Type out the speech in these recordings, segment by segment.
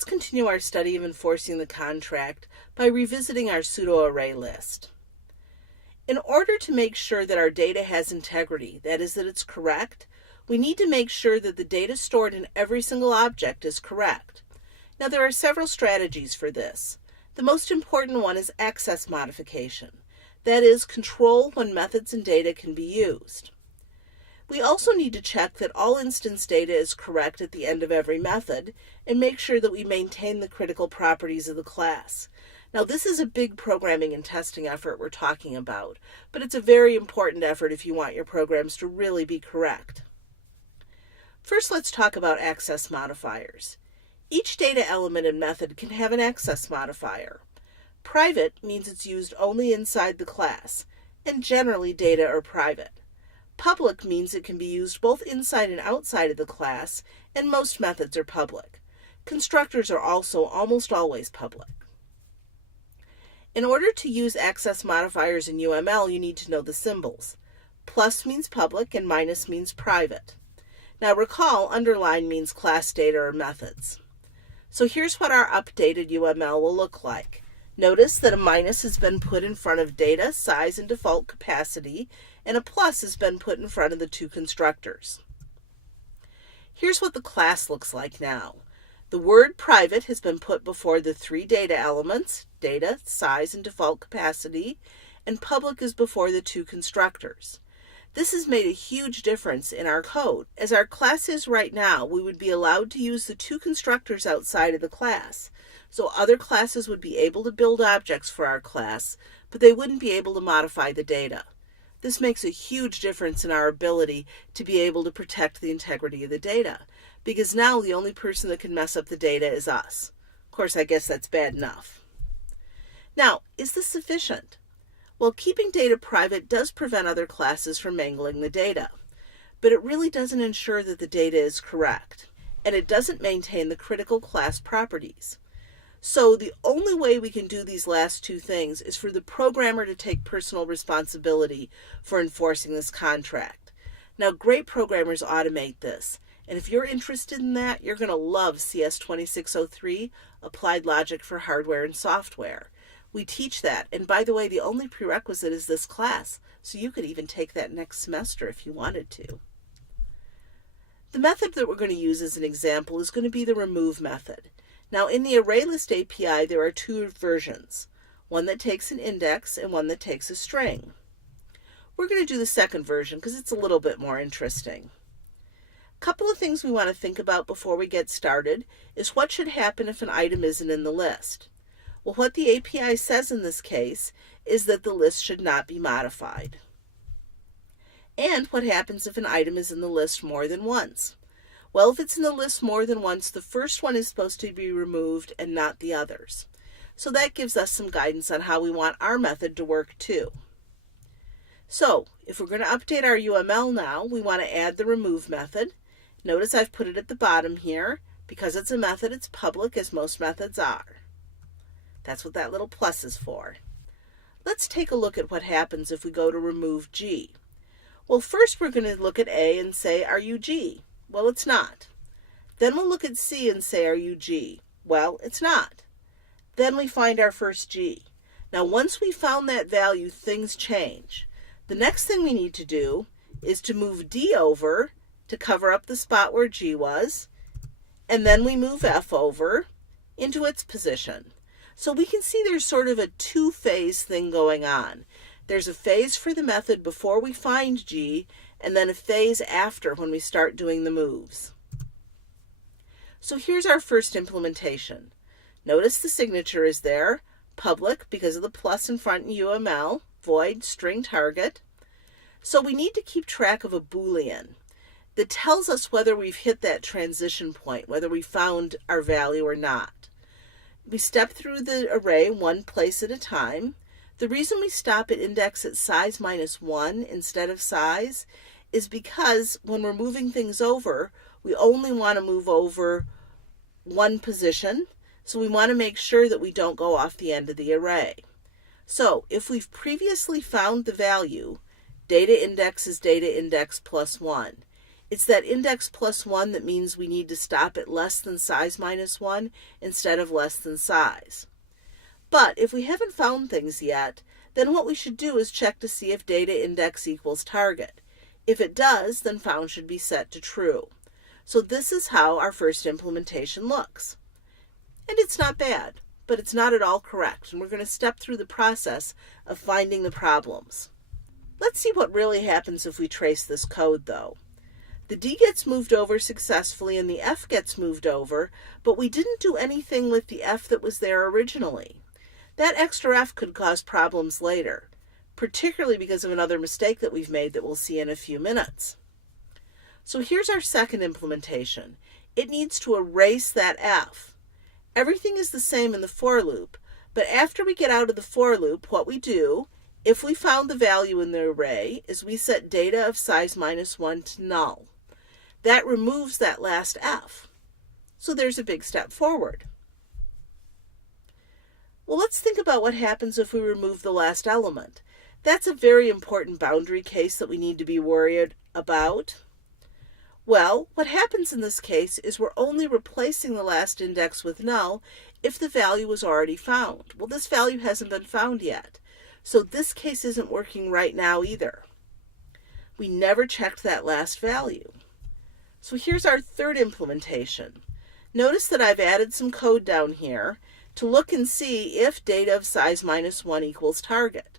let's continue our study of enforcing the contract by revisiting our pseudo array list. In order to make sure that our data has integrity, that is, that it's correct, we need to make sure that the data stored in every single object is correct. Now, there are several strategies for this. The most important one is access modification. That is, control when methods and data can be used. We also need to check that all instance data is correct at the end of every method and make sure that we maintain the critical properties of the class. Now, this is a big programming and testing effort we're talking about, but it's a very important effort if you want your programs to really be correct. First, let's talk about access modifiers. Each data element and method can have an access modifier. Private means it's used only inside the class, and generally data are private. Public means it can be used both inside and outside of the class, and most methods are public. Constructors are also almost always public. In order to use access modifiers in UML, you need to know the symbols. Plus means public and minus means private. Now recall, underline means class data or methods. So here's what our updated UML will look like. Notice that a minus has been put in front of data, size, and default capacity, and a plus has been put in front of the two constructors. Here's what the class looks like now. The word private has been put before the three data elements, data, size, and default capacity, and public is before the two constructors. This has made a huge difference in our code. As our class is right now, we would be allowed to use the two constructors outside of the class. So other classes would be able to build objects for our class, but they wouldn't be able to modify the data. This makes a huge difference in our ability to be able to protect the integrity of the data, because now the only person that can mess up the data is us. Of course, I guess that's bad enough. Now, is this sufficient? Well, keeping data private does prevent other classes from mangling the data, but it really doesn't ensure that the data is correct, and it doesn't maintain the critical class properties. So the only way we can do these last two things is for the programmer to take personal responsibility for enforcing this contract. Now, great programmers automate this, and if you're interested in that, you're going to love CS 2603, Applied Logic for Hardware and Software. We teach that, and by the way, the only prerequisite is this class, so you could even take that next semester if you wanted to. The method that we're going to use as an example is going to be the remove method. Now, in the ArrayList API, there are two versions, one that takes an index and one that takes a string. We're going to do the second version because it's a little bit more interesting. A couple of things we want to think about before we get started is what should happen if an item isn't in the list. Well, what the API says in this case is that the list should not be modified. And what happens if an item is in the list more than once? Well, if it's in the list more than once, the first one is supposed to be removed and not the others. So that gives us some guidance on how we want our method to work too. So if we're going to update our UML now, we want to add the remove method. Notice I've put it at the bottom here. Because it's a method, it's public, as most methods are. That's what that little plus is for. Let's take a look at what happens if we go to remove G. Well, first we're going to look at A and say, are you G? Well, it's not. Then we'll look at C and say, are you G? Well, it's not. Then we find our first G. Now, once we found that value, things change. The next thing we need to do is to move D over to cover up the spot where G was, and then we move F over into its position. So we can see there's sort of a two-phase thing going on. There's a phase for the method before we find G, and then a phase after when we start doing the moves. So here's our first implementation. Notice the signature is there, public because of the plus in front in UML, void string target. So we need to keep track of a Boolean that tells us whether we've hit that transition point, whether we found our value or not. We step through the array one place at a time. The reason we stop at index at size -1 instead of size is because when we're moving things over, we only want to move over one position, so we want to make sure that we don't go off the end of the array. So if we've previously found the value, data index is data index +1. It's that index plus 1 that means we need to stop at less than size minus 1 instead of less than size. But if we haven't found things yet, then what we should do is check to see if data index equals target. If it does, then found should be set to true. So this is how our first implementation looks. And it's not bad, but it's not at all correct, and we're going to step through the process of finding the problems. Let's see what really happens if we trace this code, though. The D gets moved over successfully and the F gets moved over, but we didn't do anything with the F that was there originally. That extra F could cause problems later, particularly because of another mistake that we've made that we'll see in a few minutes. So here's our second implementation. It needs to erase that F. Everything is the same in the for loop, but after we get out of the for loop, what we do, if we found the value in the array, is we set data of size minus 1 to null. That removes that last F. So there's a big step forward. Well, let's think about what happens if we remove the last element. That's a very important boundary case that we need to be worried about. Well, what happens in this case is we're only replacing the last index with null if the value was already found. Well, this value hasn't been found yet, so this case isn't working right now either. We never checked that last value. So here's our third implementation. Notice that I've added some code down here to look and see if data of size minus 1 equals target.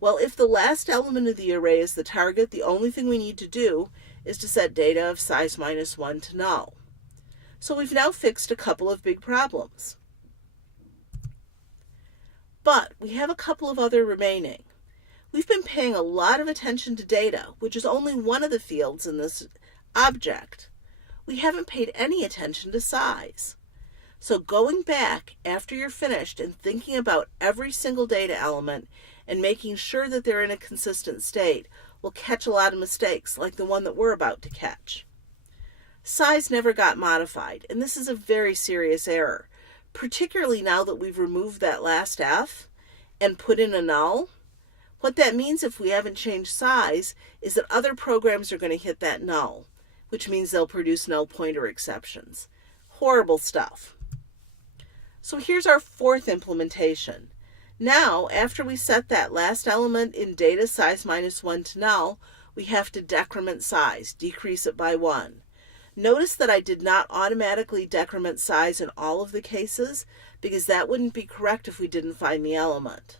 Well, if the last element of the array is the target, the only thing we need to do is to set data of size minus 1 to null. So we've now fixed a couple of big problems. But we have a couple of other remaining. We've been paying a lot of attention to data, which is only one of the fields in this object. We haven't paid any attention to size. So going back after you're finished and thinking about every single data element and making sure that they're in a consistent state will catch a lot of mistakes like the one that we're about to catch. Size never got modified, and this is a very serious error, particularly now that we've removed that last F and put in a null. What that means if we haven't changed size is that other programs are going to hit that null, which means they'll produce null pointer exceptions. Horrible stuff. So here's our fourth implementation. Now, after we set that last element in data size minus 1 to null, we have to decrement size, decrease it by 1. Notice that I did not automatically decrement size in all of the cases because that wouldn't be correct if we didn't find the element.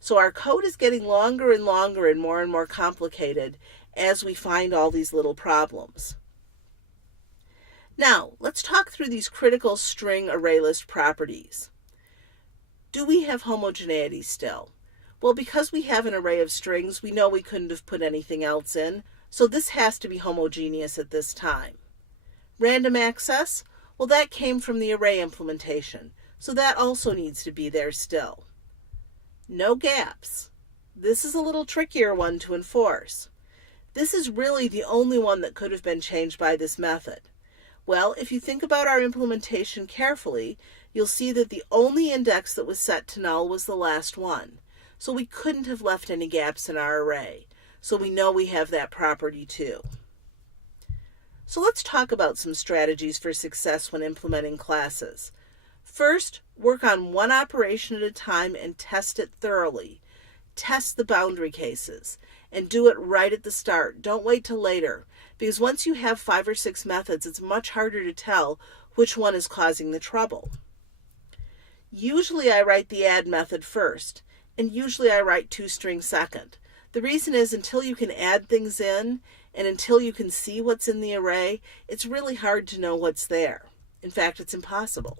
So our code is getting longer and longer and more complicated as we find all these little problems. Now, let's talk through these critical string ArrayList properties. Do we have homogeneity still? Well, because we have an array of strings, we know we couldn't have put anything else in, so this has to be homogeneous at this time. Random access? Well, that came from the array implementation, so that also needs to be there still. No gaps. This is a little trickier one to enforce. This is really the only one that could have been changed by this method. Well, if you think about our implementation carefully, you'll see that the only index that was set to null was the last one. So we couldn't have left any gaps in our array. So we know we have that property too. So let's talk about some strategies for success when implementing classes. First, work on one operation at a time and test it thoroughly. Test the boundary cases and do it right at the start. Don't wait till later, because once you have 5 or 6 methods, it's much harder to tell which one is causing the trouble. Usually I write the add method first, and usually I write toString second. The reason is until you can add things in and until you can see what's in the array, it's really hard to know what's there. In fact, it's impossible.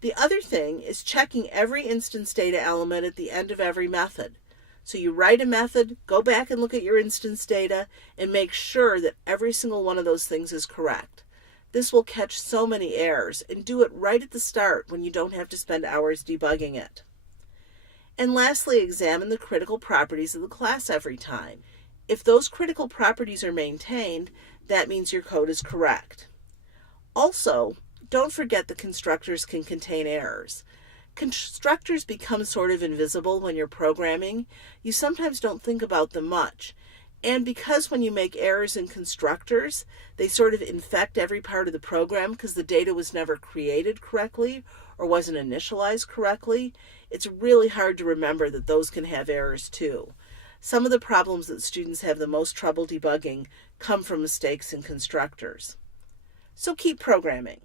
The other thing is checking every instance data element at the end of every method. So you write a method, go back and look at your instance data, and make sure that every single one of those things is correct. This will catch so many errors, and do it right at the start when you don't have to spend hours debugging it. And lastly, examine the critical properties of the class every time. If those critical properties are maintained, that means your code is correct. Also, don't forget that constructors can contain errors. Constructors become sort of invisible when you're programming. You sometimes don't think about them much. And because when you make errors in constructors, they sort of infect every part of the program because the data was never created correctly or wasn't initialized correctly, it's really hard to remember that those can have errors too. Some of the problems that students have the most trouble debugging come from mistakes in constructors. So keep programming.